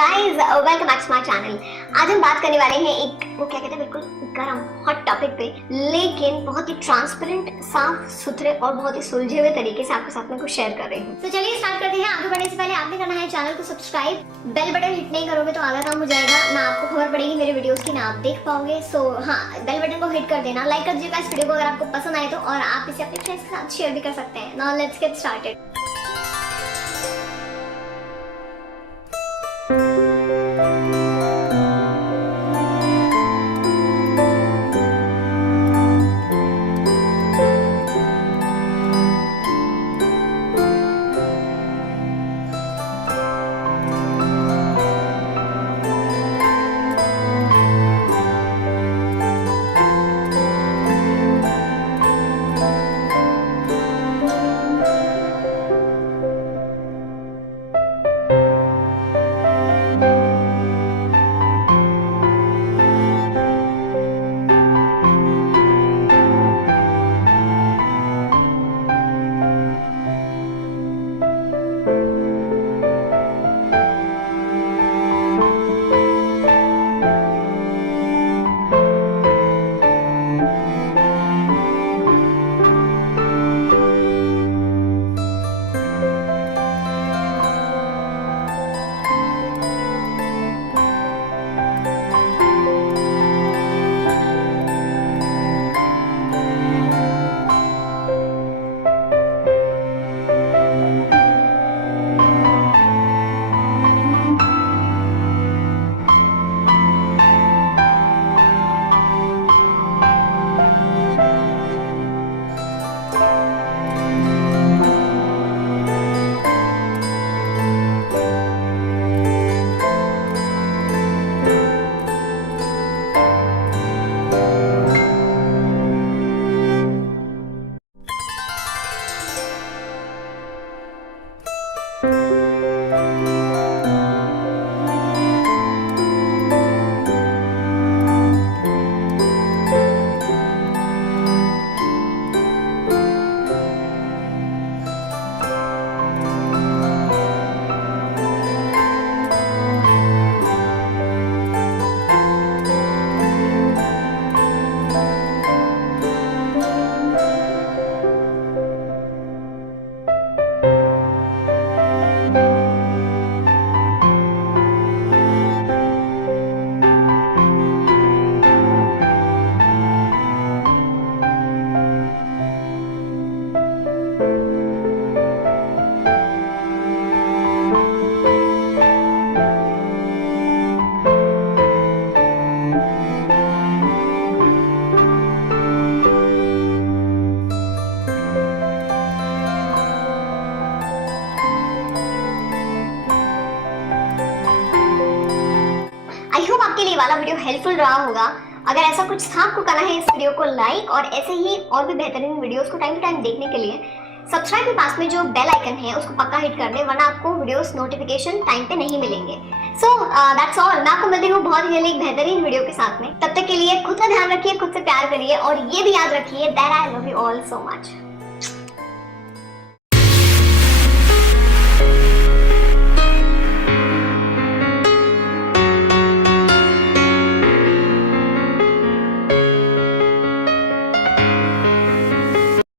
Guys welcome back to my channel. आज हम बात करने वाले हैं एक वो क्या कहते हैं बिल्कुल गरम हॉट टॉपिक पे, लेकिन बहुत ही ट्रांसपेरेंट, साफ सुथरे और बहुत ही सुलझे हुए तरीके से आपके साथ में कुछ शेयर कर रही हूँ। तो चलिए स्टार्ट करते हैं। आगे बढ़ने से पहले आपने करना है चैनल को सब्सक्राइब, बेल बटन हिट नहीं करोगे तो आधा काम हो जाएगा, ना आपको खबर पड़ेगी मेरे वीडियोस की, ना आप देख पाओगे। सो हाँ, बेल बटन को हिट कर देना, लाइक कर दीजिएगा इस वीडियो को अगर आपको पसंद आए तो, और आप इसे अपने फ्रेंड्स के साथ शेयर भी कर सकते हैं। Now let's get started. I hope आपके लिए वाला वीडियो हेल्पफुल रहा होगा। अगर ऐसा कुछ था आपको करना है इस वीडियो को लाइक, और ऐसे ही और भी बेहतरीन वीडियोस को टाइम टू टाइम देखने के लिए सब्सक्राइब के पास में जो बेल आइकन है उसको पक्का हिट कर दे, वरना आपको वीडियोस नोटिफिकेशन टाइम पे नहीं मिलेंगे। So that's all. मैं आपको मिलती हूँ बहुत ही एक बेहतरीन वीडियो के साथ में। तब तक के लिए खुद का ध्यान रखिए, खुद से प्यार करिए, और ये भी याद रखिए that I love you all so much.